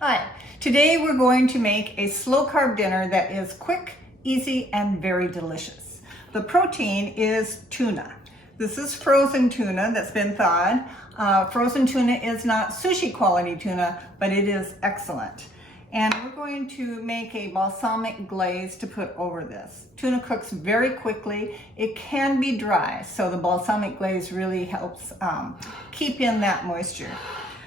Hi, today we're going to make a slow carb dinner that is quick, easy, and very delicious. The protein is tuna. This is frozen tuna that's been thawed. Frozen tuna is not sushi quality tuna, but it is excellent. And we're going to make a balsamic glaze to put over this. Tuna cooks very quickly. It can be dry, so the balsamic glaze really helps keep in that moisture.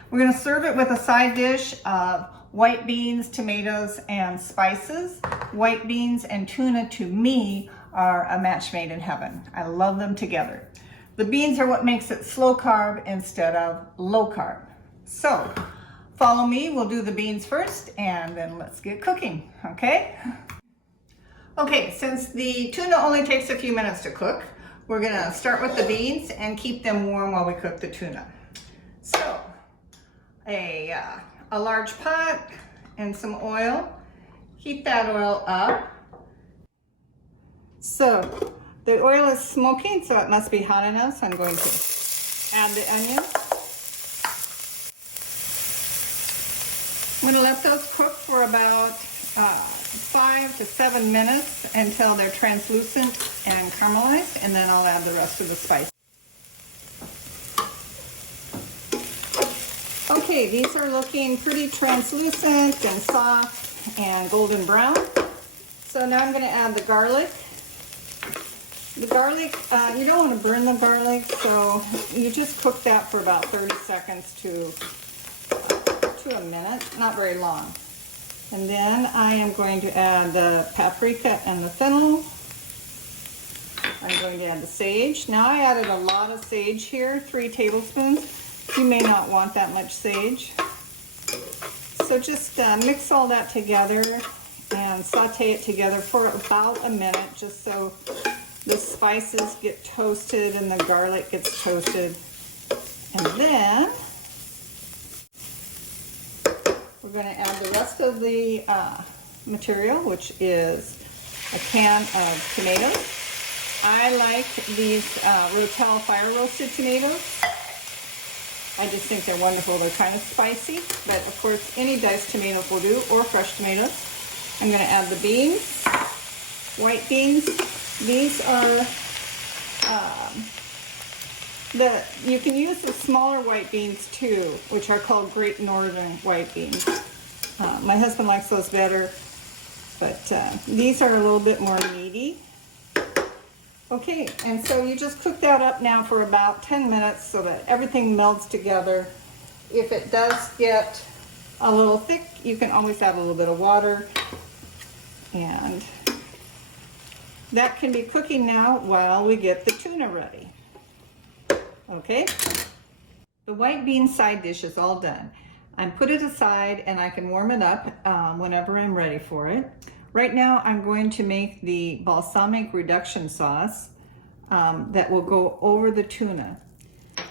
We're going to serve it with a side dish of white beans, tomatoes, and spices. White beans and tuna, to me, are a match made in heaven. I love them together. The beans are what makes it slow carb instead of low carb. So, follow me. We'll do the beans first, and then let's get cooking, okay? Okay, since the tuna only takes a few minutes to cook, we're going to start with the beans and keep them warm while we cook the tuna. So, a large pot and some oil. Heat that oil up. So the oil is smoking, so it must be hot enough. So I'm going to add the onions. I'm going to let those cook for about 5 to 7 minutes until they're translucent and caramelized, and then I'll add the rest of the spice. Okay, these are looking pretty translucent and soft and golden brown. So now I'm going to add the garlic. The garlic, you don't want to burn the garlic, so you just cook that for about 30 seconds to a minute, not very long. And then I am going to add the paprika and the fennel. I'm going to add the sage. Now I added a lot of sage here, 3 tablespoons. You may not want that much sage. So just mix all that together and saute it together for about a minute, just so the spices get toasted and the garlic gets toasted. And then we're going to add the rest of the material, which is a can of tomatoes. I like these Rotel fire roasted tomatoes. I just think they're wonderful. They're kind of spicy, but of course any diced tomatoes will do, or fresh tomatoes. I'm going to add the beans, white beans. These are, you can use the smaller white beans too, which are called Great Northern white beans. My husband likes those better, but these are a little bit more meaty. Okay, and so you just cook that up now for about 10 minutes so that everything melts together. If it does get a little thick, you can always add a little bit of water. And that can be cooking now while we get the tuna ready. Okay, the white bean side dish is all done. I put it aside and I can warm it up whenever I'm ready for it. Right now I'm going to make the balsamic reduction sauce that will go over the tuna.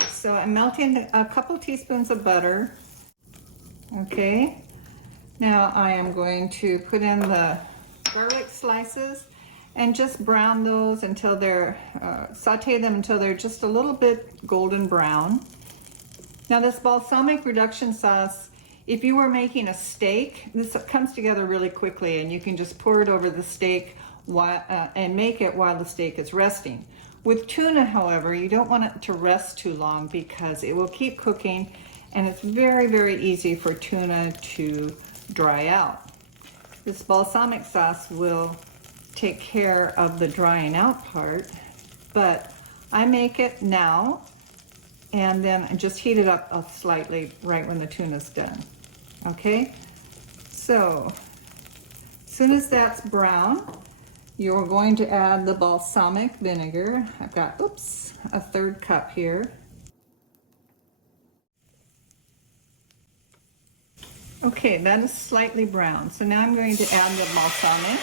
So I'm melting a couple teaspoons of butter. Okay, now I am going to put in the garlic slices and just brown those until they're, saute them until they're just a little bit golden brown. Now this balsamic reduction sauce, if you were making a steak, this comes together really quickly and you can just pour it over the steak and make it while the steak is resting. With tuna, however, you don't want it to rest too long because it will keep cooking and it's very, very easy for tuna to dry out. This balsamic sauce will take care of the drying out part, but I make it now and then I just heat it up slightly right when the tuna's done. Okay, so as soon as that's brown, you're going to add the balsamic vinegar. I've got, a 1/3 cup here. Okay, that is slightly brown. So now I'm going to add the balsamic.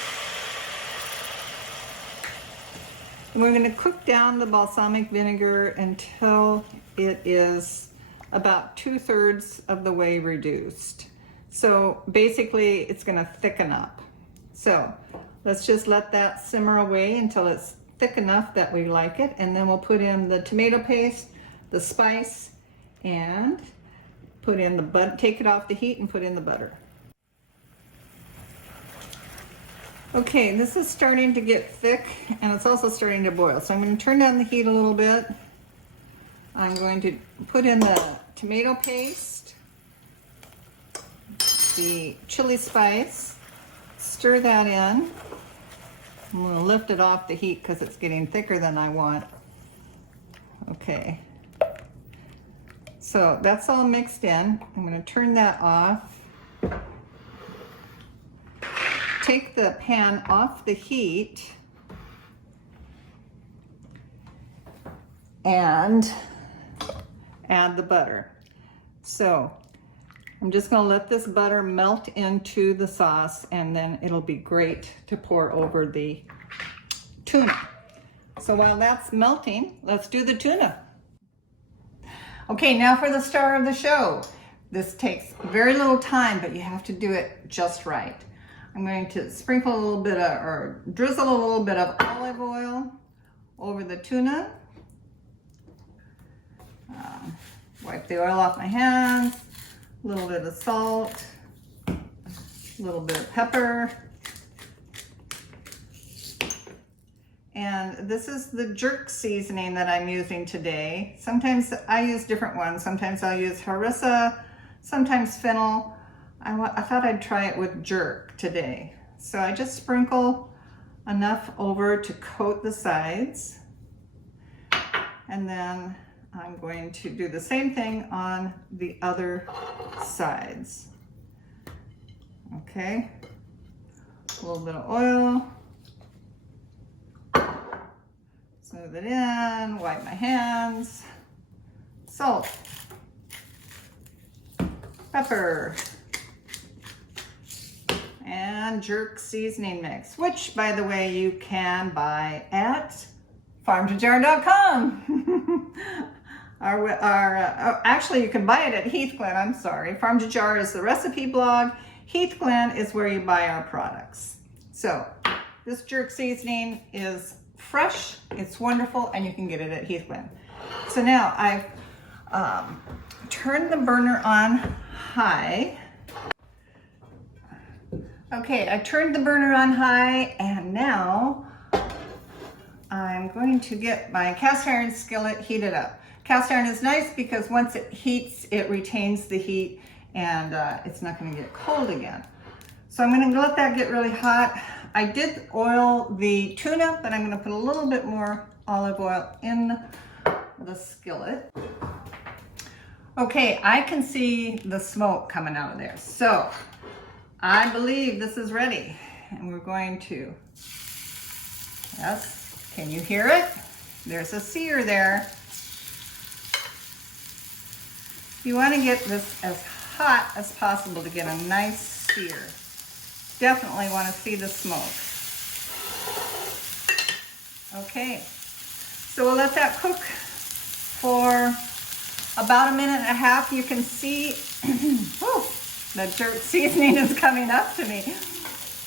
And we're going to cook down the balsamic vinegar until it is about 2/3 of the way reduced. So basically it's going to thicken up. So let's just let that simmer away until it's thick enough that we like it, and then we'll put in the tomato paste, the spice, and put in the butter, take it off the heat and put in the butter. Okay, this is starting to get thick and it's also starting to boil. So I'm going to turn down the heat a little bit. I'm going to put in the tomato paste, the chili spice, stir that in. I'm going to lift it off the heat because it's getting thicker than I want. Okay. So that's all mixed in. I'm going to turn that off. Take the pan off the heat and add the butter. So I'm just going to let this butter melt into the sauce, and then it'll be great to pour over the tuna. So while that's melting, let's do the tuna. Okay, now for the star of the show. This takes very little time, but you have to do it just right. I'm going to sprinkle a little bit of, or drizzle a little bit of olive oil over the tuna. Wipe the oil off my hands. A little bit of salt. A little bit of pepper. And this is the jerk seasoning that I'm using today. Sometimes I use different ones. Sometimes I'll use harissa, sometimes fennel. I thought I'd try it with jerk today. So I just sprinkle enough over to coat the sides. And then I'm going to do the same thing on the other sides. Okay, a little bit of oil. Smooth it in, wipe my hands. Salt. Pepper. And jerk seasoning mix, which, by the way, you can buy at farmtojar.com. Actually, you can buy it at Heathglen. I'm sorry. Farm to Jar is the recipe blog. Heathglen is where you buy our products. So this jerk seasoning is fresh, it's wonderful, and you can get it at Heathglen. So now I've turned the burner on high. Okay, I turned the burner on high, and now I'm going to get my cast iron skillet heated up. Cast iron is nice because once it heats, it retains the heat, and it's not going to get cold again. So I'm going to let that get really hot. I did oil the tuna, but I'm going to put a little bit more olive oil in the skillet. Okay, I can see the smoke coming out of there. So I believe this is ready. And we're going to, yes, can you hear it? There's a sear there. You want to get this as hot as possible to get a nice sear. Definitely want to see the smoke. Okay, so we'll let that cook for about 1.5 minutes. You can see the jerk seasoning is coming up to me.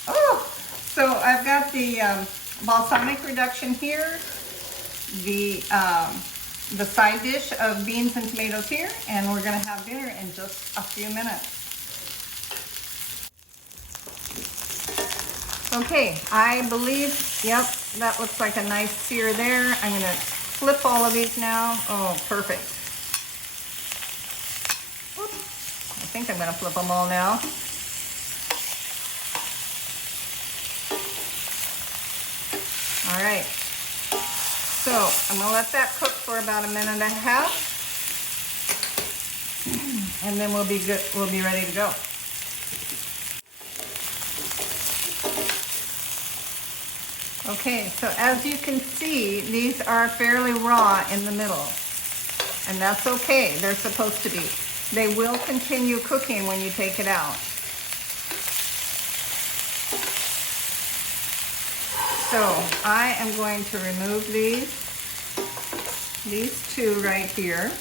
Oh, so I've got the balsamic reduction here, the side dish of beans and tomatoes here, and we're going to have dinner in just a few minutes. Okay, I believe, yep, that looks like a nice sear there. I'm going to flip all of these now. Oh, perfect. Oops. I think I'm going to flip them all now. All right. So I'm going to let that cook for about 1.5 minutes, and then we'll be good. We'll be ready to go. Okay, so as you can see, these are fairly raw in the middle, and that's okay. They're supposed to be. They will continue cooking when you take it out. So I am going to remove these two right here.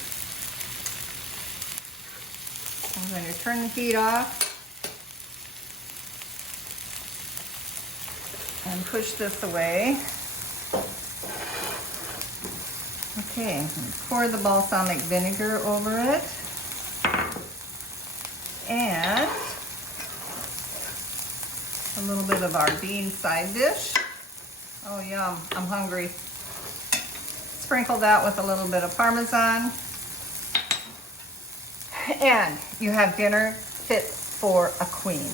I'm going to turn the heat off and push this away. Okay, pour the balsamic vinegar over it. And A little bit of our bean side dish. Oh, yum, I'm hungry. Sprinkle that with a little bit of Parmesan. And you have dinner fit for a queen.